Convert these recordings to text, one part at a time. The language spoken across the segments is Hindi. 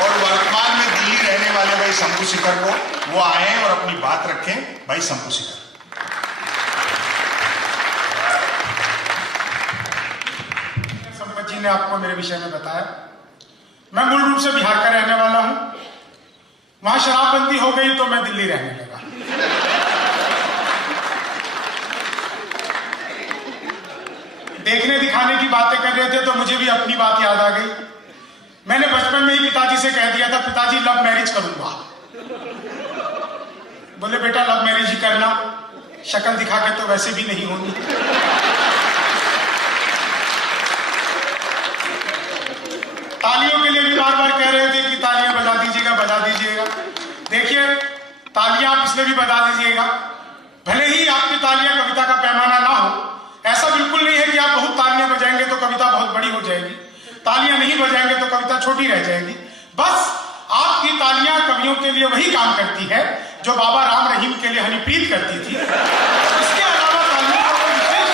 और वर्तमान में दिल्ली रहने वाले भाई शंभू शेखर को वो आए और अपनी बात रखें। भाई शंभू शेखर। संपत जी ने आपको मेरे विषय में बताया। मैं मूल रूप से बिहार का रहने वाला हूं। वहां शराबबंदी हो गई तो मैं दिल्ली रहने लगा। देखने दिखाने की बातें कर रहे थे तो मुझे भी अपनी बात याद आ गई। मैंने बचपन में ही पिताजी से कह दिया था, पिताजी लव मैरिज करूंगा। बोले बेटा लव मैरिज ही करना, शक्ल दिखा के तो वैसे भी नहीं होगी। तालियों के लिए भी बार बार कह रहे थे कि तालियां बजा दीजिएगा, बजा दीजिएगा। देखिए तालियां आप इसलिए भी बजा दीजिएगा, भले ही आपकी तालियां कविता का पैमाना ना हो, ऐसा बिल्कुल नहीं है कि आप बहुत तालियां बजाएंगे तो कविता बहुत बड़ी हो जाएगी, तालियां नहीं बजाएंगे तो कविता छोटी रह जाएगी। बस आपकी तालियां कवियों के लिए वही काम करती है जो बाबा राम रहीम के लिए हनीप्रीत करती थी। इसके अलावा तालियों का कोई विशेष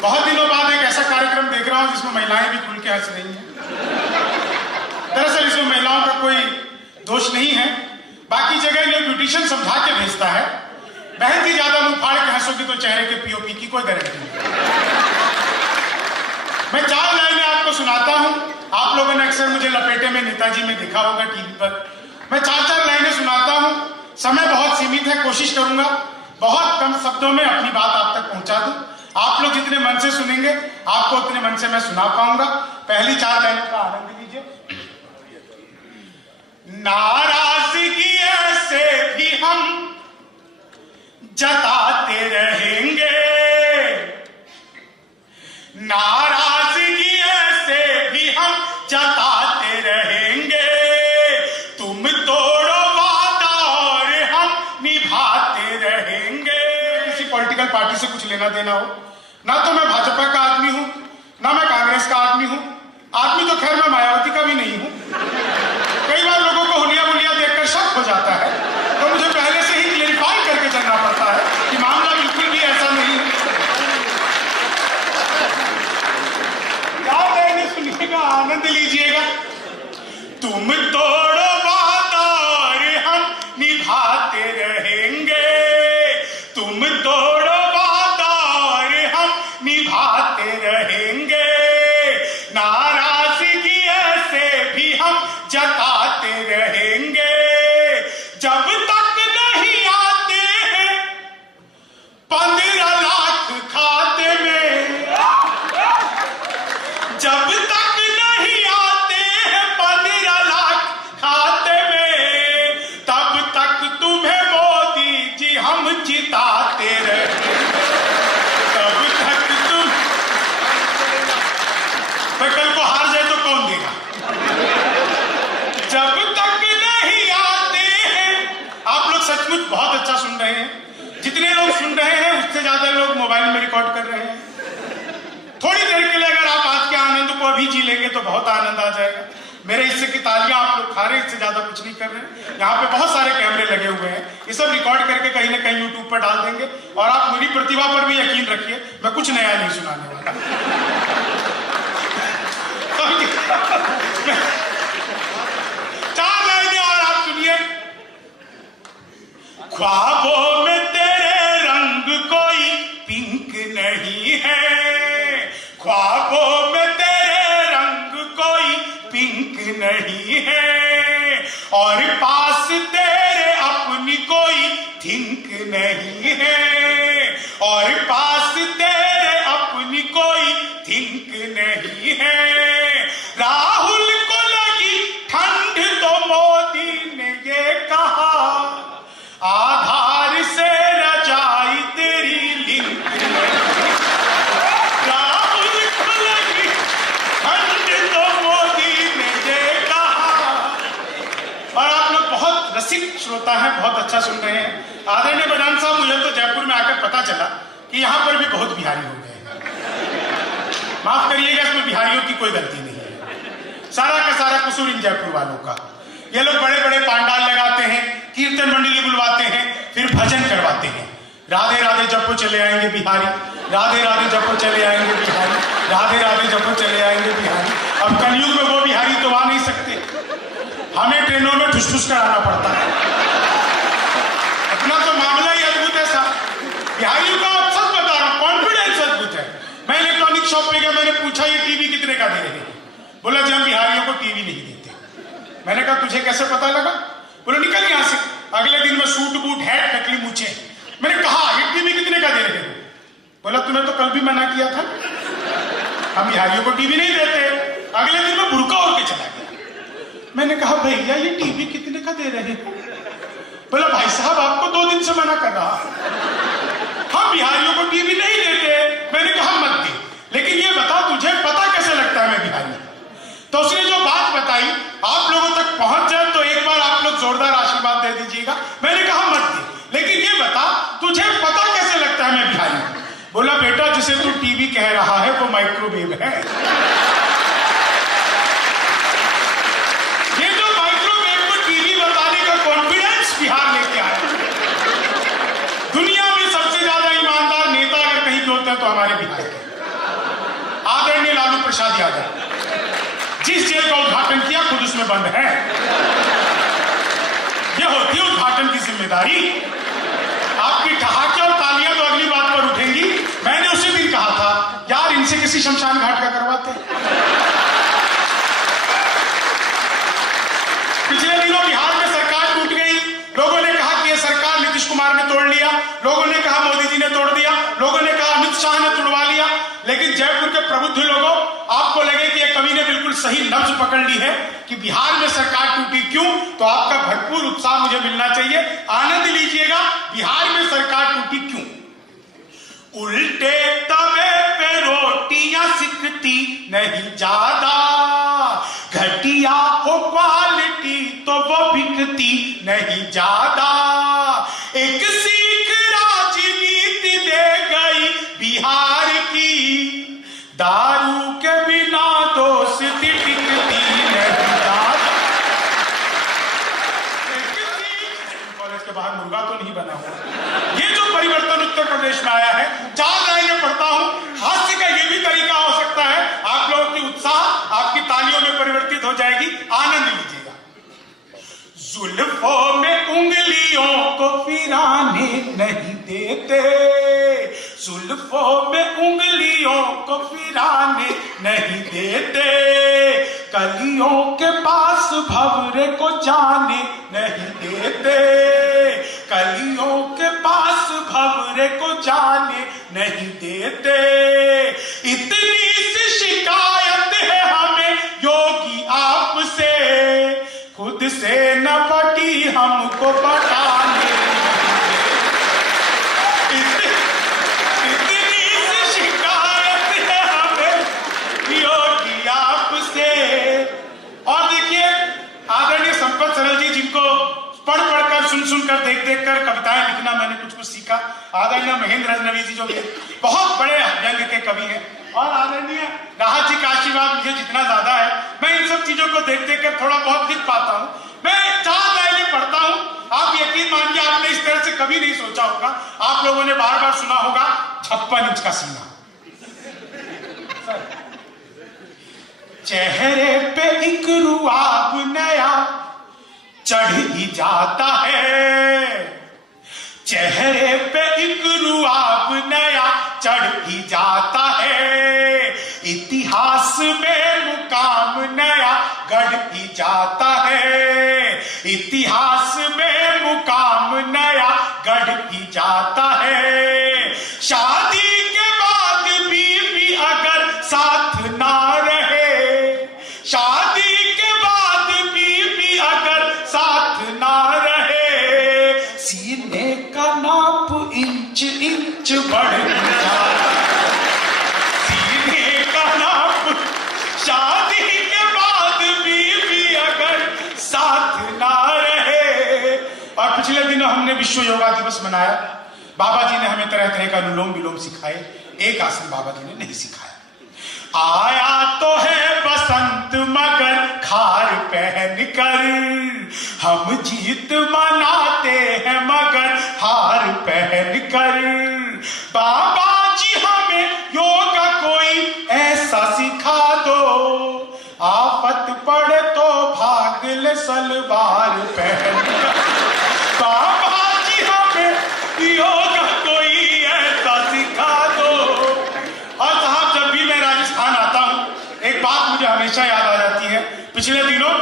बहुत दिनों बाद एक ऐसा कार्यक्रम देख रहा हूं जिसमें महिलाएं भी खुल के हंस रही हैं। दरअसल इसमें महिलाओं का कोई दोष नहीं है, बाकी जगह ये ब्यूटिशियन समझा के भेजता है, बहन जी ज्यादा मुंह फाड़ के हंसोगी तो चेहरे के पीओपी की कोई गारंटी नहीं। मैं 4 लाइनें आपको सुनाता हूं। आप लोगों ने अक्सर मुझे लपेटे में नेताजी में देखा होगा टीवी पर। मैं 4 लाइनें सुनाता हूं। समय बहुत सीमित है, कोशिश करूंगा बहुत कम शब्दों में अपनी बात आप तक पहुंचा दूं। आप लोग जितने मन से सुनेंगे आपको उतने मन से मैं सुना पाऊंगा। पहली 4 लाइनों का आनंद लीजिए। नाराजगी से भी हम जताते रहेंगे, नाराजगी से भी हम जताते रहेंगे, तुम तोड़ो वादा और हम निभाते रहेंगे। किसी पॉलिटिकल पार्टी से कुछ लेना देना हो, ना तो मैं भाजपा का आदमी हूं ना मैं कांग्रेस का आदमी हूं। आदमी तो खैर मैं मायावती का भी नहीं हूं। कई बार लोगों को हुलिया बुलिया देखकर शक हो जाता है, तो मुझे पहले से ही क्लेरिफाई करके चलना पड़ता है कि मामला बिल्कुल भी ऐसा नहीं है। क्या कहने सुनिएगा, आनंद लीजिएगा। तुम तोड़ो वादा और हम निभाते रहेंगे, तुम तोड़ो वादा और हम निभाते रहेंगे, नाराजगी से भी हम जताते रहेंगे, जब तक नहीं आते हैं 15 लाख खाते में, जब तक नहीं आते हैं 15 लाख खाते में, तब तक तुम्हें मोदी जी हम जिताते रहेंगे, तब तक तुम। मैं कल को हार जाए तो कौन देगा? जब तक नहीं आते हैं। आप लोग सचमुच बहुत अच्छा सुन रहे हैं। जितने लोग सुन रहे हैं उससे ज्यादा लोग मोबाइल में रिकॉर्ड कर रहे हैं। थोड़ी देर के लिए अगर आप आज के आनंद को अभी जी लेंगे तो बहुत आनंद आ जाएगा। मेरे हिस्से की तालियां आप लोग खा रहे हैं, इससे ज्यादा कुछ नहीं कर रहे हैं। यहाँ पे बहुत सारे कैमरे लगे हुए हैं, ये सब रिकॉर्ड करके कहीं ना कहीं यूट्यूब पर डाल देंगे। और आप मेरी प्रतिभा पर भी यकीन रखिए, मैं कुछ नया नहीं सुनाने वाला। 4 लाइनें और आप सुनिए। ख्वाबों में तेरे रंग कोई पिंक नहीं है, ख्वाबों में तेरे रंग कोई पिंक नहीं है, और पास तेरे अपनी कोई थिंक नहीं है, और पास तेरे अपनी कोई थिंक नहीं है। राहुल को लगी ठंड तो मोदी ने ये कहा, आधार से रजाई तेरी लिंक नहीं। राहुल को लगी ठंड तो मोदी ने ये कहा। और आप लोग बहुत रसिक श्रोता हैं, बहुत अच्छा सुन रहे हैं। आदरणीय बजान साहब, मुझे तो जयपुर में आकर पता चला कि यहाँ पर भी बहुत बिहारी हो गए हैं। माफ करिएगा, इसमें बिहारियों की कोई गलती नहीं है, सारा का सारा कसूर इन जयपुर वालों का। ये लोग बड़े बड़े पांडाल लगाते हैं, कीर्तन मंडली बुलवाते हैं, फिर भजन करवाते हैं। राधे राधे जब वो चले आएंगे बिहारी, राधे राधे जपो चले आएंगे बिहारी, राधे राधे जपो चले आएंगे बिहारी। अब कलयुग में वो बिहारी तो आ नहीं सकते, हमें ट्रेनों में ठुस ठुस कर आना पड़ता है। अपना तो मामला ही अद्भुत है साहब, बिहारियों का सच बता रहा हूं, कॉन्फिडेंस अद्भुत है। मैं इलेक्ट्रॉनिक शॉप पे गया, मैंने पूछा ये टीवी कितने का दे रहे हैं? बोला जी हम बिहारियों को टीवी नहीं देते। मैंने कहा तुझे कैसे पता लगा? बोला निकल यहां से। अगले दिन में सूट बूट हैट नकली मूछे। मैंने कहा ये टीवी कितने का दे रहे हो? बोला तूने तो कल भी मना किया था, हम बिहारियों को टीवी नहीं देते। अगले दिन में बुर्का ओढ़ के चला गया। मैंने कहा भैया ये टीवी कितने का दे रहे हो? बोला भाई साहब आपको 2 दिन से मना कर रहा, हम बिहारियों को टीवी नहीं देते। मैंने कहा मत दे, लेकिन ये बता तुझे पता कैसे लगता है मैं बिहारी? तो उसने जो बात बताई आप लोगों तक पहुंच जाए तो एक बार आप लोग जोरदार आशीर्वाद दे दीजिएगा। मैंने कहा मत दे, लेकिन ये बता तुझे पता कैसे लगता है मैं बिहारी? बोला बेटा जिसे तू टीवी कह रहा है वो माइक्रोवेव है। ये जो माइक्रोवेव को टीवी बताने का कॉन्फिडेंस बिहार लेके आया। दुनिया में सबसे ज्यादा ईमानदार नेता अगर कहीं भी होते हैं तो हमारे बिहार के आदरणीय लालू प्रसाद यादव, जिस जेल का उद्घाटन किया खुद उसमें बंद है। यह होती है उद्घाटन की जिम्मेदारी। आपकी ठहाके और तालियां तो अगली बात पर उठेंगी। मैंने उसी दिन कहा था यार इनसे किसी शमशान घाट का करवाते। पिछले दिनों बिहार में सरकार टूट गई। लोगों ने कहा कि यह सरकार नीतीश कुमार ने तोड़ लिया, लोगों ने कहा मोदी जी ने तोड़ दिया, लोगों ने कहा अमित शाह ने तोड़वा लिया। लेकिन जयपुर के प्रबुद्ध लोगों, आपको लगे कि कवि ने बिल्कुल सही लफ्ज पकड़ ली है कि बिहार में सरकार टूटी क्यों, तो आपका भरपूर उत्साह मुझे मिलना चाहिए। आनंद लीजिएगा, बिहार में सरकार टूटी क्यों? उल्टे तवे पे रोटियां सिकती नहीं ज्यादा, घटिया हो क्वालिटी तो वो बिकती नहीं ज्यादा। एक सीख राजनीति दे गई बिहार की, दारू के बिना दोस्ती टिकती नहीं ज्यादा। कॉलेज के बाहर मुर्गा तो नहीं बना हुआ। ये जो परिवर्तन उत्तर प्रदेश में आया है, 4 लाइनें पढ़ता हूं। हास्य का ये भी तरीका हो सकता है, आप लोगों की उत्साह आपकी तालियों में परिवर्तित हो जाएगी। आनंद लीजिएगा। जुल्फों में उंगलियों को फिराने नहीं देते, जुल्फों में उंगलियों को फिराने नहीं देते, कलियों के पास भंवरे को जाने नहीं देते, कलियों के पास भंवरे को जाने नहीं देते। इतनी सी शिकायत है हमें योगी आपसे, खुद से न पटी हमको पटाने। इतनी सी शिकायत है हमें योगी आपसे। और देखिए आदरणीय संपत सरल जी, जिनको पढ़ पढ़कर सुन कर देख कर कविताएं लिखना मैंने कुछ सीखा। आदरणीय महेंद्र रजनवी जी जो बहुत बड़े व्यंग के कवि हैं, और आदरणीय राहत जी का आशीर्वाद मुझे जितना ज्यादा है, मैं इन सब चीजों को देख कर थोड़ा बहुत लिख पाता हूं। मैं 4 लाइनें पढ़ता हूं, आप यकीन मानिए आपने इस तरह से कभी नहीं सोचा होगा। आप लोगों ने बार बार सुना होगा 56 इंच का सीना। चेहरे पे एक रुआब नया चढ़ ही जाता है, चेहरे पे एक रुआब नया चढ़ ही जाता है, इतिहास में मुकाम नया गढ़ ही जाता है, इतिहास में मुकाम नया गढ़ ही जाता है। शादी के बाद बीवी अगर साथ ना रहे, शादी के बाद बीवी अगर साथ ना रहे, सीने का नाप इंच इंच बढ़ जाता है, सीने का नाप। शादी के बाद बीवी अगर साथ ना रहे। और पिछले दिनों हमने विश्व योगा दिवस मनाया। बाबा जी ने हमें तरह तरह का अनुलोम विलोम सिखाए, एक आसन बाबा जी ने नहीं सिखाया। आया तो है बसंत मगर खार पहन कर, हम जीत मनाते हैं मगर हार पहन कर। बाबा जी हम बार पहनूंगा। बाबा जी हमें योग कोई ऐसा सिखा दो। और साहब जब भी मैं राजस्थान आता हूं एक बात मुझे हमेशा याद आ जाती है। पिछले दिनों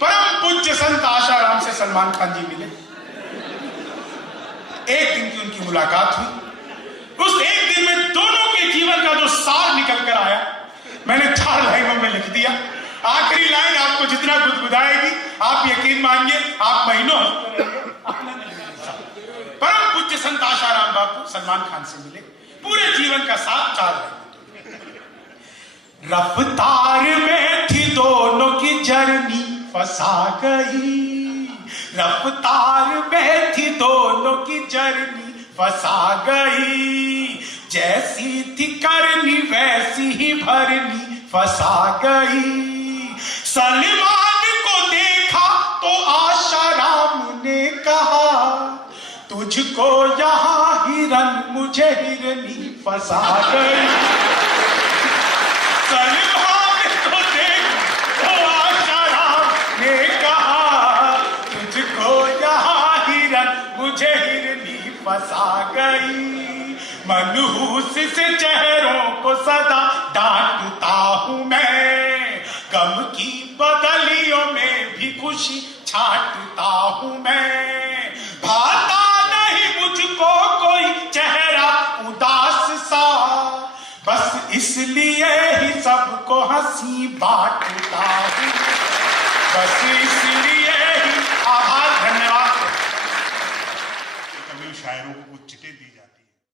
परम पूज्य संत आशाराम से सलमान खान जी मिले। एक दिन की उनकी मुलाकात हुई। उस एक दिन में दोनों के जीवन का जो सार निकल कर आया मैंने 4 लाइनों में लिख दिया। आखिरी लाइन आपको जितना गुदगुदाएगी आप यकीन मानिए आप महीनों परम पूज्य संत आशाराम बापू सलमान खान से मिले। पूरे जीवन का साथ 4 लाइन। रफ्तार में थी दोनों की जर्नी फंसा गई। रफ्तार में थी दोनों की जर्नी फंसा गई। जैसी थी करनी वैसी ही भरनी फंसा गई। सलमान को देखा तो आशाराम ने कहा तुझको यहाँ हिरन मुझे हिरनी फंसा गई। सलमान को देखा तो आशाराम ने कहा तुझको यहाँ हिरन मुझे हिरनी फंसा गई। मनहूस से चेहरों को सदा डांटता हूं मैं। गम की बदलियों में भी खुशी छांटता हूं मैं। भाता नहीं मुझको कोई चेहरा उदास सा। बस इसलिए ही सबको हंसी बांटता हूं। बस इसलिए ही। आभार, धन्यवाद। कभी शायरों को कुछ चिट्ठी दी जाती